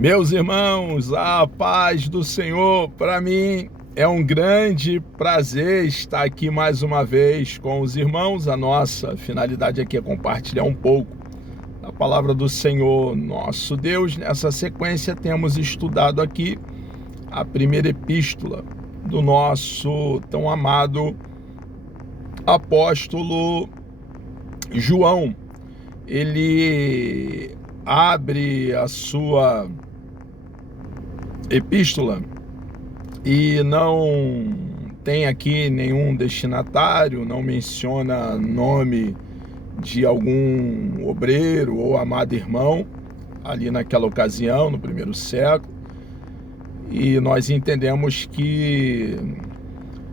Meus irmãos, a paz do Senhor, para mim é um grande prazer estar aqui mais uma vez com os irmãos. A nossa finalidade aqui é compartilhar um pouco da palavra do Senhor, nosso Deus. Nessa sequência temos estudado aqui a primeira epístola do nosso tão amado apóstolo João. Ele abre a sua epístola e não tem aqui nenhum destinatário, não menciona nome de algum obreiro ou amado irmão ali naquela ocasião, no primeiro século, e nós entendemos que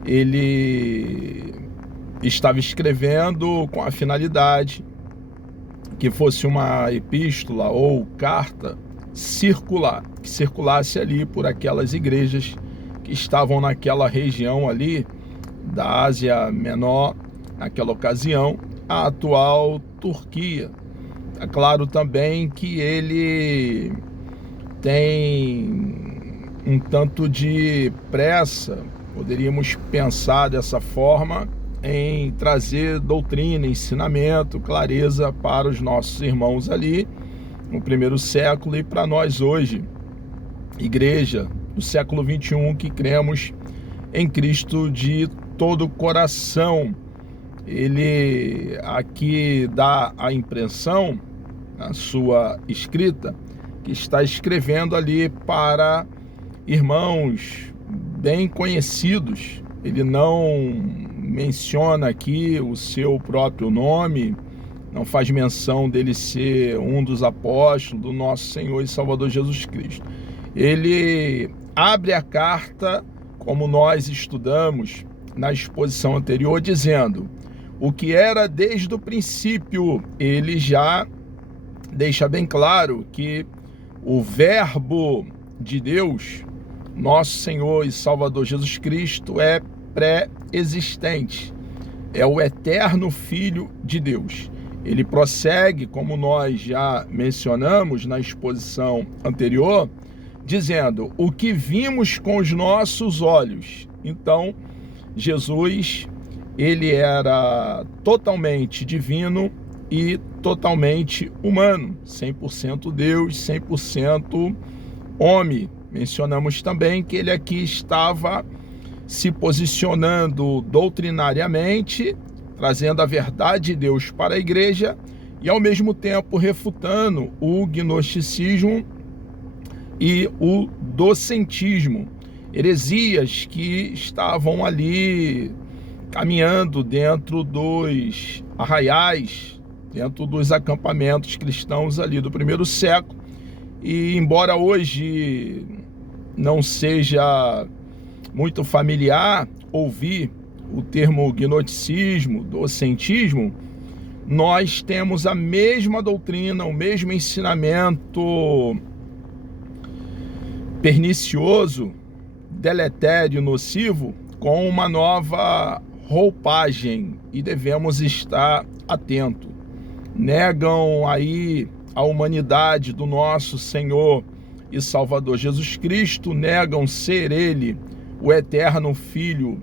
ele estava escrevendo com a finalidade que fosse uma epístola ou carta circular, que circulasse ali por aquelas igrejas que estavam naquela região ali da Ásia Menor, naquela ocasião, a atual Turquia. É claro também que ele tem um tanto de pressa, poderíamos pensar dessa forma, em trazer doutrina, ensinamento, clareza para os nossos irmãos ali no primeiro século e para nós hoje, igreja do século 21, que cremos em Cristo de todo o coração. Ele aqui dá a impressão, na sua escrita, que está escrevendo ali para irmãos bem conhecidos. Ele não menciona aqui o seu próprio nome, não faz menção dele ser um dos apóstolos do nosso Senhor e Salvador Jesus Cristo. Ele abre a carta, como nós estudamos na exposição anterior, dizendo o que era desde o princípio. Ele já deixa bem claro que o Verbo de Deus, nosso Senhor e Salvador Jesus Cristo, é pré-existente, é o eterno Filho de Deus. Ele prossegue, como nós já mencionamos na exposição anterior, dizendo o que vimos com os nossos olhos. Então, Jesus, ele era totalmente divino e totalmente humano, 100% Deus, 100% homem. Mencionamos também que ele aqui estava se posicionando doutrinariamente, trazendo a verdade de Deus para a igreja e ao mesmo tempo refutando o gnosticismo e o docentismo, heresias que estavam ali caminhando dentro dos arraiais, dentro dos acampamentos cristãos ali do primeiro século. E embora hoje não seja muito familiar ouvir o termo gnosticismo, docentismo, nós temos a mesma doutrina, o mesmo ensinamento pernicioso, deletério, nocivo, com uma nova roupagem, e devemos estar atentos. Negam aí a humanidade do nosso Senhor e Salvador Jesus Cristo, negam ser Ele o eterno Filho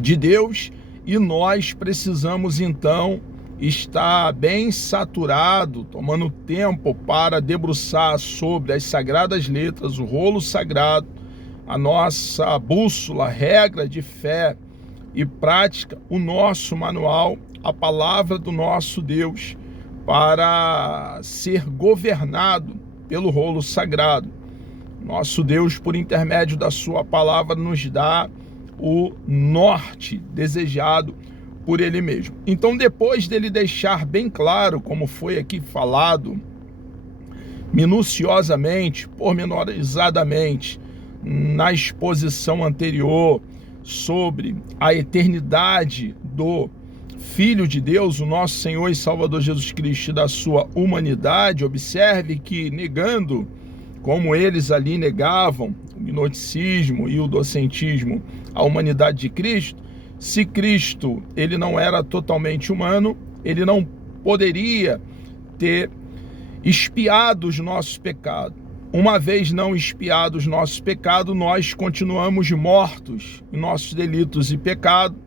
de Deus, e nós precisamos então estar bem saturado, tomando tempo para debruçar sobre as sagradas letras, o rolo sagrado, a nossa bússola, regra de fé e prática, o nosso manual, a palavra do nosso Deus, para ser governado pelo rolo sagrado. Nosso Deus, por intermédio da sua palavra, nos dá o norte desejado por ele mesmo. Então, depois dele deixar bem claro, como foi aqui falado, minuciosamente, pormenorizadamente, na exposição anterior, sobre a eternidade do Filho de Deus, o nosso Senhor e Salvador Jesus Cristo, e da sua humanidade, observe que negando, como eles ali negavam o gnosticismo e o docentismo, a humanidade de Cristo, se Cristo ele não era totalmente humano, ele não poderia ter expiado os nossos pecados. uma vez não expiados nossos pecados, nós continuamos mortos em nossos delitos e pecados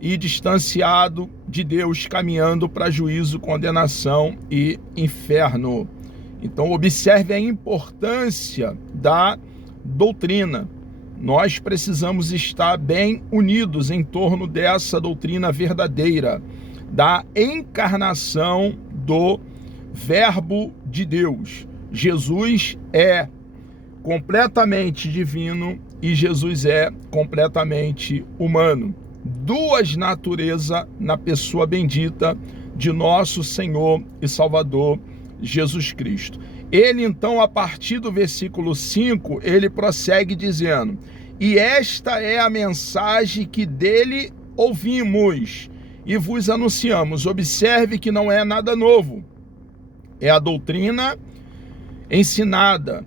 e distanciado de Deus, caminhando para juízo, condenação e inferno. Então, observe a importância da doutrina. Nós precisamos estar bem unidos em torno dessa doutrina verdadeira, da encarnação do Verbo de Deus. Jesus é completamente divino e Jesus é completamente humano. Duas naturezas na pessoa bendita de nosso Senhor e Salvador Jesus Cristo. Ele então, a partir do versículo 5, ele prossegue dizendo: e esta é a mensagem que dele ouvimos e vos anunciamos. Observe que não é nada novo. É a doutrina ensinada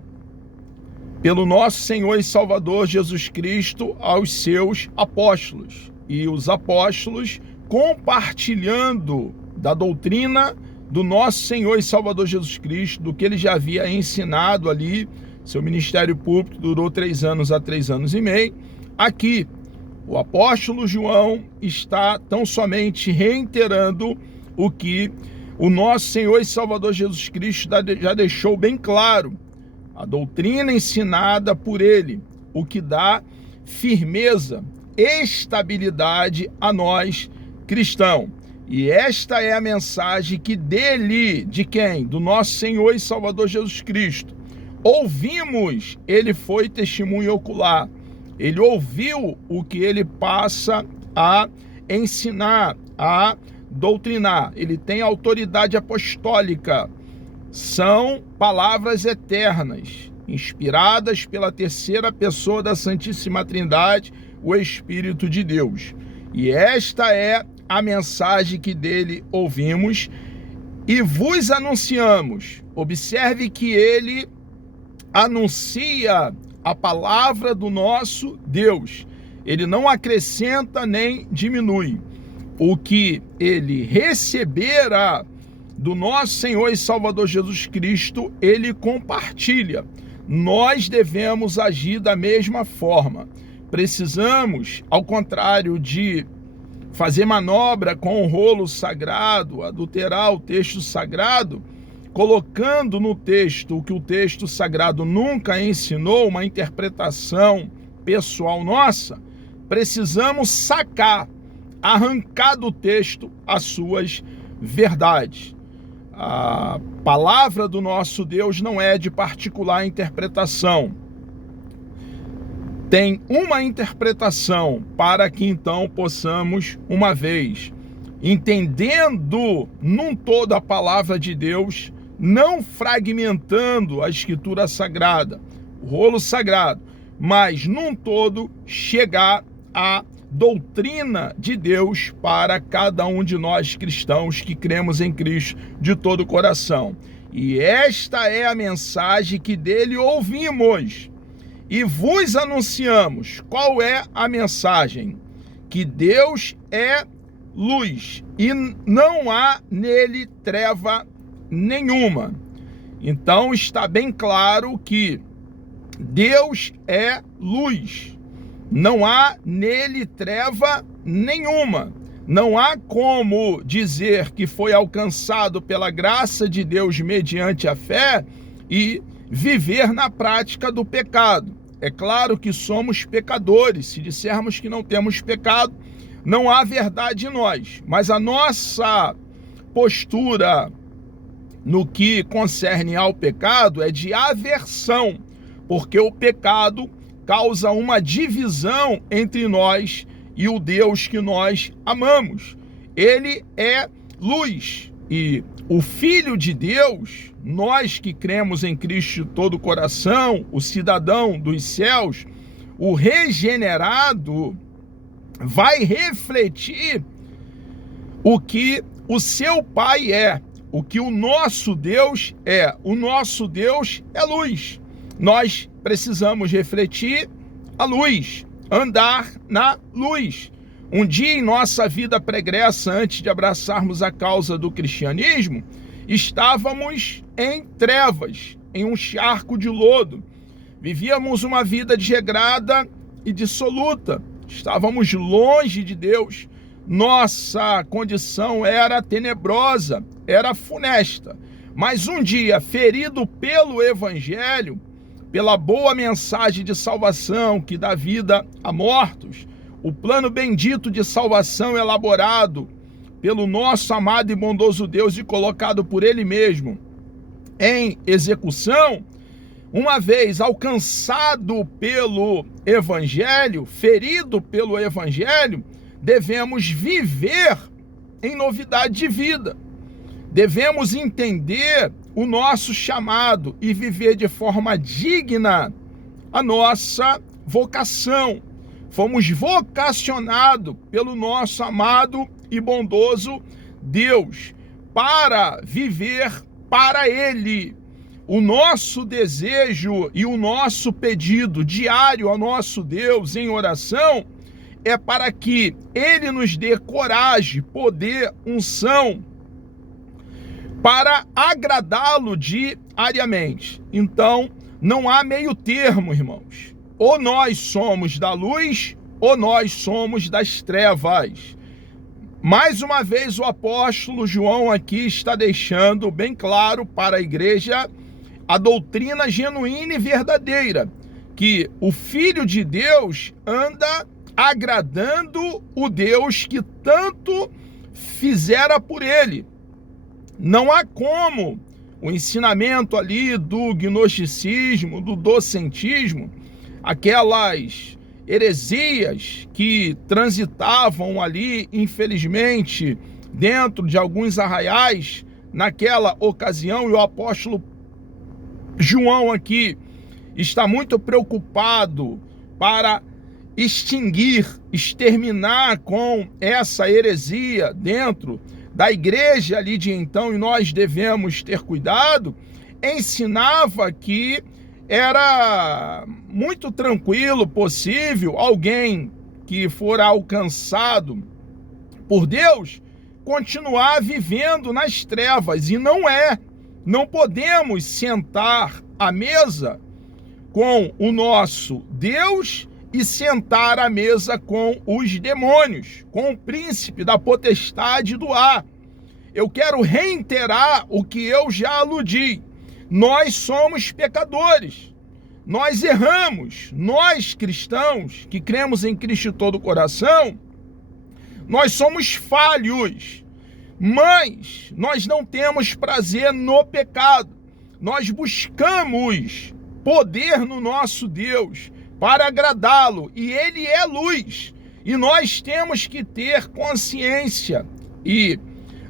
pelo nosso Senhor e Salvador Jesus Cristo aos seus apóstolos. E os apóstolos compartilhando da doutrina do nosso Senhor e Salvador Jesus Cristo, do que ele já havia ensinado ali. Seu ministério público durou 3 anos a 3 anos e meio. Aqui, o apóstolo João está tão somente reiterando o que o nosso Senhor e Salvador Jesus Cristo já deixou bem claro. A doutrina ensinada por ele, o que dá firmeza, estabilidade a nós cristãos. E esta é a mensagem que dele, de quem? Do nosso Senhor e Salvador Jesus Cristo. Ouvimos, ele foi testemunho ocular. Ele ouviu o que ele passa a ensinar, a doutrinar. Ele tem autoridade apostólica. São palavras eternas, inspiradas pela terceira pessoa da Santíssima Trindade, o Espírito de Deus. E esta é a mensagem que dele ouvimos e vos anunciamos. Observe que ele anuncia a palavra do nosso Deus. Ele não acrescenta nem diminui. O que ele recebera do nosso Senhor e Salvador Jesus Cristo, ele compartilha. Nós devemos agir da mesma forma. Precisamos, ao contrário de fazer manobra com o rolo sagrado, adulterar o texto sagrado, colocando no texto o que o texto sagrado nunca ensinou, uma interpretação pessoal nossa, precisamos sacar, arrancar do texto as suas verdades. A palavra do nosso Deus não é de particular interpretação. Tem uma interpretação para que então possamos, uma vez, entendendo num todo a palavra de Deus, não fragmentando a escritura sagrada, o rolo sagrado, mas num todo chegar à doutrina de Deus para cada um de nós cristãos que cremos em Cristo de todo o coração. E esta é a mensagem que dele ouvimos e vos anunciamos. Qual é a mensagem? Que Deus é luz e não há nele treva nenhuma. Então está bem claro que Deus é luz. Não há nele treva nenhuma. Não há como dizer que foi alcançado pela graça de Deus mediante a fé e viver na prática do pecado. É claro que somos pecadores. Se dissermos que não temos pecado, não há verdade em nós. Mas a nossa postura no que concerne ao pecado é de aversão, porque o pecado causa uma divisão entre nós e o Deus que nós amamos. Ele é luz e o Filho de Deus, nós que cremos em Cristo de todo o coração, o cidadão dos céus, o regenerado, vai refletir o que o seu Pai é, o que o nosso Deus é. O nosso Deus é luz. Nós precisamos refletir a luz, andar na luz. Um dia em nossa vida pregressa, antes de abraçarmos a causa do cristianismo, estávamos em trevas, em um charco de lodo. Vivíamos uma vida desregrada e dissoluta. Estávamos longe de Deus. Nossa condição era tenebrosa, era funesta. Mas um dia, ferido pelo Evangelho, pela boa mensagem de salvação que dá vida a mortos, o plano bendito de salvação elaborado pelo nosso amado e bondoso Deus e colocado por Ele mesmo em execução, uma vez alcançado pelo Evangelho, ferido pelo Evangelho, devemos viver em novidade de vida. Devemos entender o nosso chamado e viver de forma digna a nossa vocação. Fomos vocacionados pelo nosso amado e bondoso Deus para viver para Ele. O nosso desejo e o nosso pedido diário ao nosso Deus em oração é para que Ele nos dê coragem, poder, unção, para agradá-lo diariamente. Então, não há meio termo, irmãos. Ou nós somos da luz, ou nós somos das trevas. Mais uma vez, o apóstolo João aqui está deixando bem claro para a igreja a doutrina genuína e verdadeira, que o Filho de Deus anda agradando o Deus que tanto fizera por ele. Não há como o ensinamento ali do gnosticismo, do docentismo, aquelas heresias que transitavam ali, infelizmente, dentro de alguns arraiais naquela ocasião, e o apóstolo João aqui está muito preocupado para exterminar com essa heresia dentro da igreja ali de então, e nós devemos ter cuidado. Ensinava que era muito tranquilo, possível, alguém que for alcançado por Deus continuar vivendo nas trevas, e não é. Não podemos sentar à mesa com o nosso Deus e sentar à mesa com os demônios, com o príncipe da potestade do ar. Eu quero reiterar o que eu já aludi. Nós somos pecadores, nós erramos, nós cristãos que cremos em Cristo de todo o coração, nós somos falhos, mas nós não temos prazer no pecado. Nós buscamos poder no nosso Deus para agradá-lo, e Ele é luz, e nós temos que ter consciência e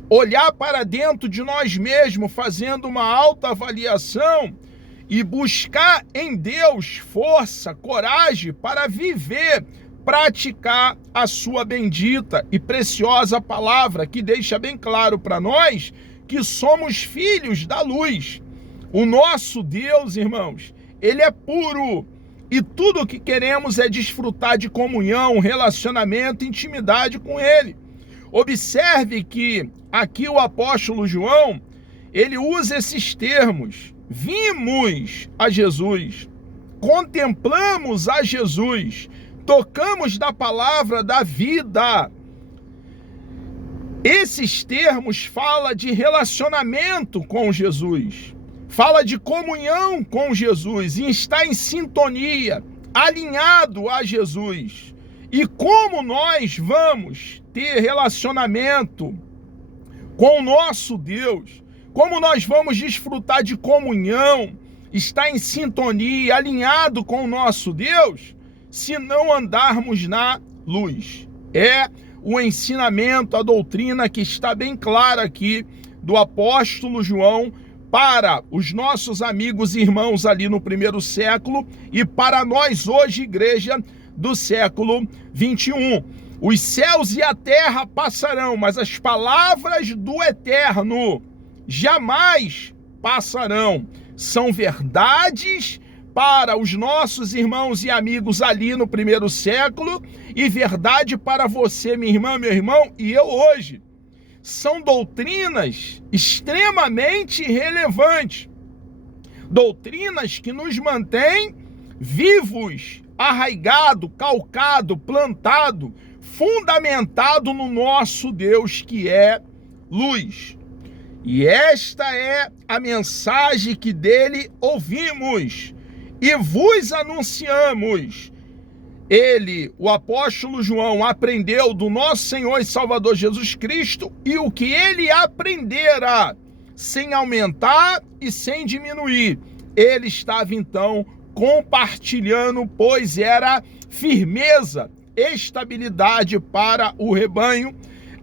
olhar para dentro de nós mesmos, fazendo uma autoavaliação e buscar em Deus força, coragem para viver, praticar a sua bendita e preciosa palavra, que deixa bem claro para nós que somos filhos da luz. O nosso Deus, irmãos, Ele é puro, e tudo o que queremos é desfrutar de comunhão, relacionamento, intimidade com Ele. Observe que aqui o apóstolo João, ele usa esses termos: vimos a Jesus, contemplamos a Jesus, tocamos da palavra da vida. Esses termos falam de relacionamento com Jesus, fala de comunhão com Jesus, e está em sintonia, alinhado a Jesus. E como nós vamos ter relacionamento com o nosso Deus, como nós vamos desfrutar de comunhão, estar em sintonia, alinhado com o nosso Deus, se não andarmos na luz? É o ensinamento, a doutrina que está bem clara aqui do apóstolo João para os nossos amigos e irmãos ali no primeiro século e para nós hoje, igreja do século 21. Os céus e a terra passarão, mas as palavras do Eterno jamais passarão. São verdades para os nossos irmãos e amigos ali no primeiro século e verdade para você, minha irmã, meu irmão, e eu hoje. São doutrinas extremamente relevantes. doutrinas que nos mantêm vivos, arraigado, calcado, plantado, fundamentado no nosso Deus que é luz. E esta é a mensagem que dele ouvimos e vos anunciamos. Ele, o apóstolo João, aprendeu do nosso Senhor e Salvador Jesus Cristo, e o que ele aprendera, sem aumentar e sem diminuir, ele estava então compartilhando, pois era firmeza, estabilidade para o rebanho,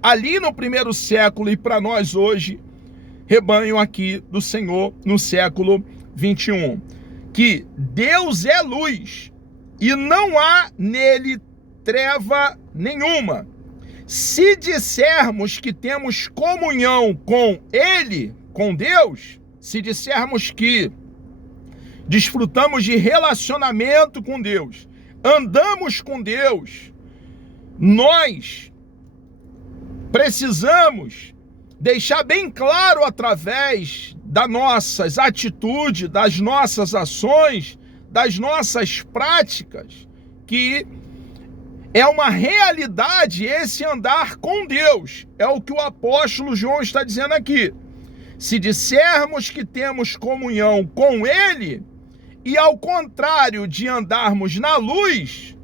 ali no primeiro século e para nós hoje, rebanho aqui do Senhor no século 21. Que Deus é luz e não há nele treva nenhuma. Se dissermos que temos comunhão com ele, com Deus, se dissermos que desfrutamos de relacionamento com Deus, andamos com Deus, nós precisamos deixar bem claro através das nossas atitudes, das nossas ações, das nossas práticas, que é uma realidade esse andar com Deus. É o que o apóstolo João está dizendo aqui. Se dissermos que temos comunhão com ele, e ao contrário de andarmos na luz,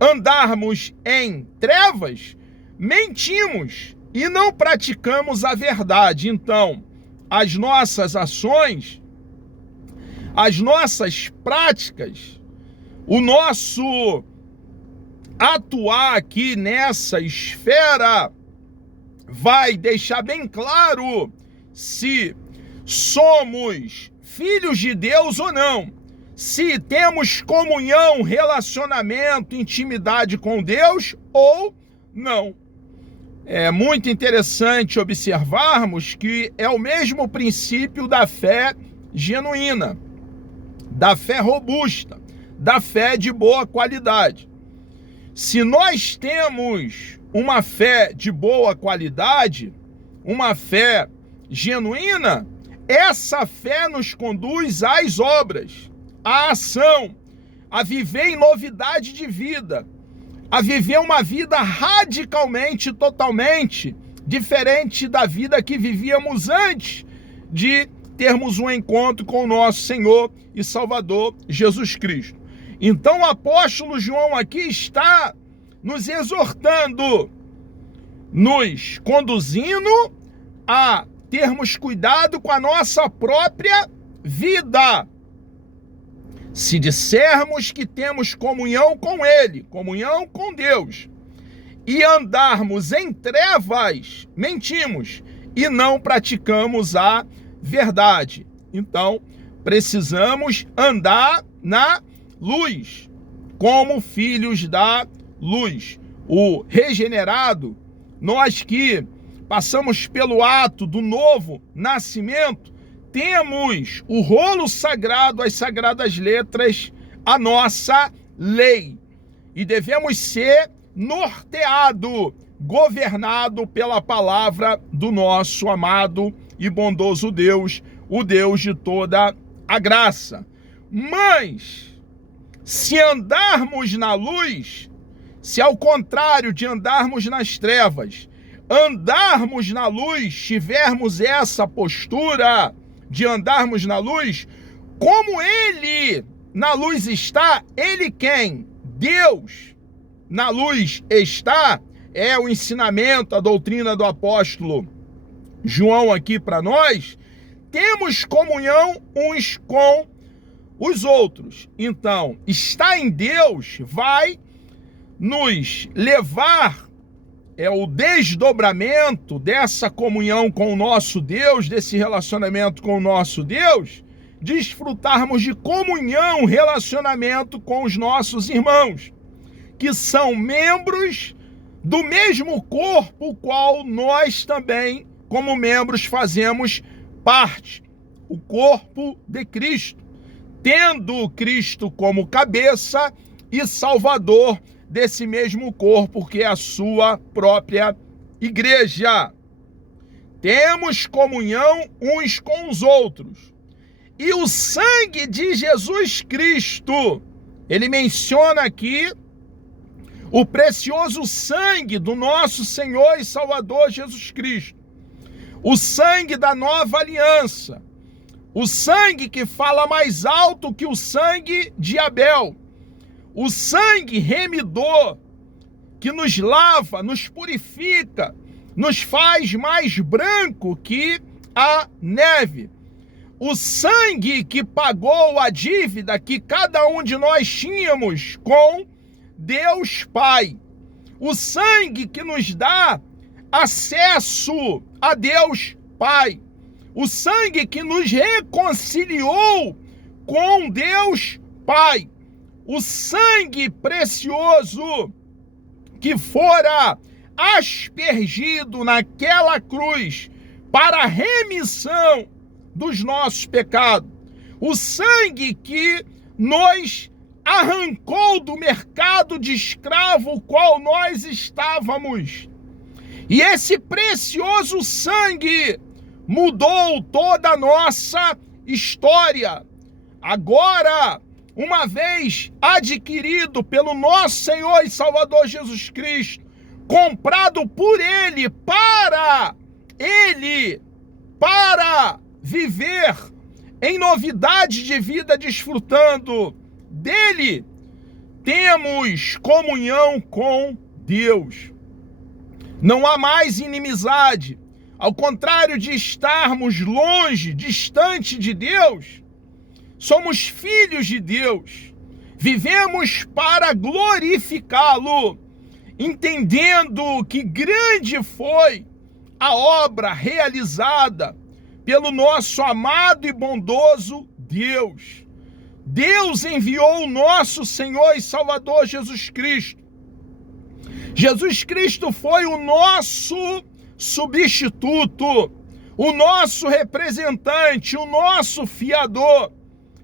andarmos em trevas, mentimos e não praticamos a verdade. Então, as nossas ações, as nossas práticas, o nosso atuar aqui nessa esfera vai deixar bem claro se somos filhos de Deus ou não, se temos comunhão, relacionamento, intimidade com Deus ou não. É muito interessante observarmos que é o mesmo princípio da fé genuína, da fé robusta, da fé de boa qualidade. Se nós temos uma fé de boa qualidade, uma fé genuína, essa fé nos conduz às obras, à ação, a viver em novidade de vida, a viver uma vida radicalmente, totalmente diferente da vida que vivíamos antes de termos um encontro com o nosso Senhor e Salvador Jesus Cristo. Então o apóstolo João aqui está nos exortando, nos conduzindo a termos cuidado com a nossa própria vida. Se dissermos que temos comunhão com ele, comunhão com Deus, e andarmos em trevas, mentimos e não praticamos a verdade. Então, precisamos andar na luz, como filhos da luz. O regenerado, nós que passamos pelo ato do novo nascimento, temos o rolo sagrado, as sagradas letras, a nossa lei. E devemos ser norteado, governado pela palavra do nosso amado e bondoso Deus, o Deus de toda a graça. Mas, se andarmos na luz, se ao contrário de andarmos nas trevas, andarmos na luz, tivermos essa postura de andarmos na luz, como ele na luz está, ele quem? Deus na luz está, é o ensinamento, a doutrina do apóstolo João aqui para nós, temos comunhão uns com os outros. Então, estar em Deus vai nos levar o desdobramento dessa comunhão com o nosso Deus, desse relacionamento com o nosso Deus, desfrutarmos de comunhão, relacionamento com os nossos irmãos, que são membros do mesmo corpo, qual nós também, como membros, fazemos parte, o corpo de Cristo, tendo Cristo como cabeça e Salvador desse mesmo corpo, que é a sua própria igreja. Temos comunhão uns com os outros. E o sangue de Jesus Cristo, ele menciona aqui o precioso sangue do nosso Senhor e Salvador Jesus Cristo, o sangue da nova aliança, o sangue que fala mais alto que o sangue de Abel, o sangue remidor que nos lava, nos purifica, nos faz mais branco que a neve. O sangue que pagou a dívida que cada um de nós tínhamos com Deus Pai. O sangue que nos dá acesso a Deus Pai. O sangue que nos reconciliou com Deus Pai. O sangue precioso que fora aspergido naquela cruz para a remissão dos nossos pecados. O sangue que nos arrancou do mercado de escravo o qual nós estávamos. E esse precioso sangue mudou toda a nossa história. Agora, uma vez adquirido pelo nosso Senhor e Salvador Jesus Cristo, comprado por Ele, para viver em novidade de vida, desfrutando dele, temos comunhão com Deus. Não há mais inimizade. Ao contrário de estarmos longe, distante de Deus, somos filhos de Deus. Vivemos para glorificá-lo, entendendo que grande foi a obra realizada pelo nosso amado e bondoso Deus. Deus enviou o nosso Senhor e Salvador Jesus Cristo. Jesus Cristo foi o nosso substituto, o nosso representante, o nosso fiador.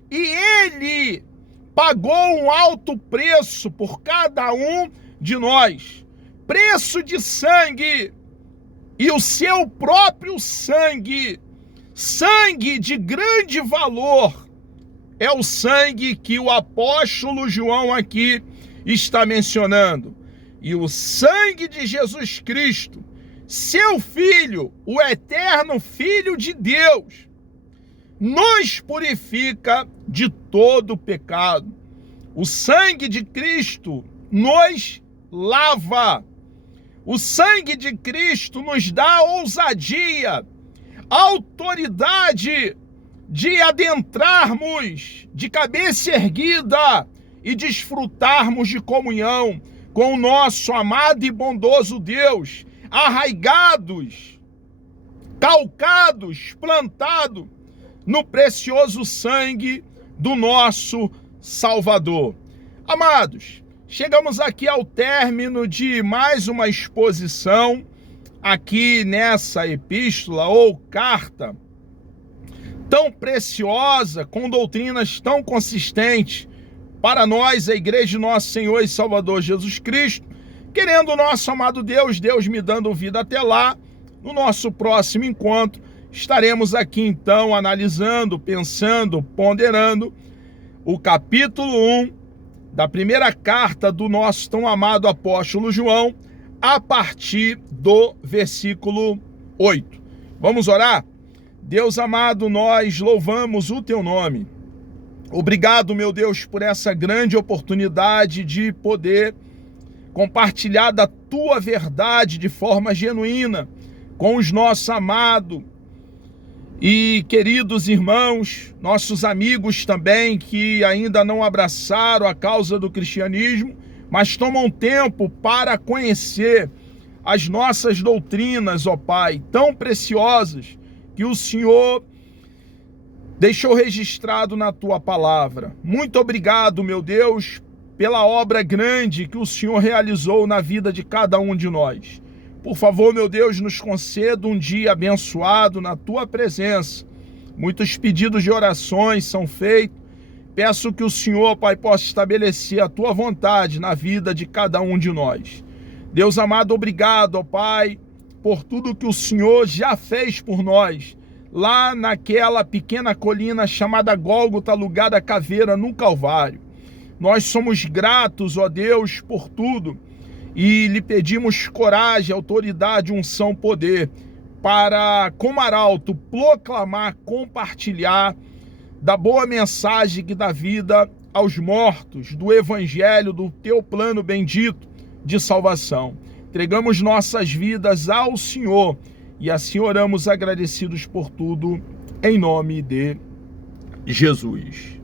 E Ele pagou um alto preço por cada um de nós. Preço de sangue. E o seu próprio sangue, sangue de grande valor, é o sangue que o apóstolo João aqui está mencionando. E o sangue de Jesus Cristo, seu Filho, o eterno Filho de Deus, nos purifica de todo pecado. O sangue de Cristo nos lava. O sangue de Cristo nos dá ousadia, autoridade de adentrarmos de cabeça erguida e desfrutarmos de comunhão com o nosso amado e bondoso Deus, arraigados, calcados, plantados no precioso sangue do nosso Salvador. Amados, chegamos aqui ao término de mais uma exposição aqui nessa epístola ou carta tão preciosa, com doutrinas tão consistentes para nós, a Igreja de Nosso Senhor e Salvador Jesus Cristo. Querendo o nosso amado Deus, Deus me dando vida até lá, no nosso próximo encontro, estaremos aqui então analisando, pensando, ponderando o capítulo 1 da primeira carta do nosso tão amado apóstolo João, a partir do versículo 8. Vamos orar? Deus amado, nós louvamos o teu nome. Obrigado, meu Deus, por essa grande oportunidade de poder compartilhar da tua verdade de forma genuína com os nossos amados e queridos irmãos, nossos amigos também que ainda não abraçaram a causa do cristianismo, mas tomam tempo para conhecer as nossas doutrinas, ó Pai, tão preciosas que o Senhor deixou registrado na tua palavra. Muito obrigado, meu Deus, pela obra grande que o Senhor realizou na vida de cada um de nós. Por favor, meu Deus, nos conceda um dia abençoado na tua presença. Muitos pedidos de orações são feitos. Peço que o Senhor, Pai, possa estabelecer a tua vontade na vida de cada um de nós. Deus amado, obrigado, ó Pai, por tudo que o Senhor já fez por nós, lá naquela pequena colina chamada Gólgota, lugar da caveira no Calvário. Nós somos gratos, ó Deus, por tudo e lhe pedimos coragem, autoridade, unção, poder para, como arauto, proclamar, compartilhar da boa mensagem que dá vida aos mortos, do evangelho, do teu plano bendito de salvação. Entregamos nossas vidas ao Senhor e assim oramos agradecidos por tudo, em nome de Jesus.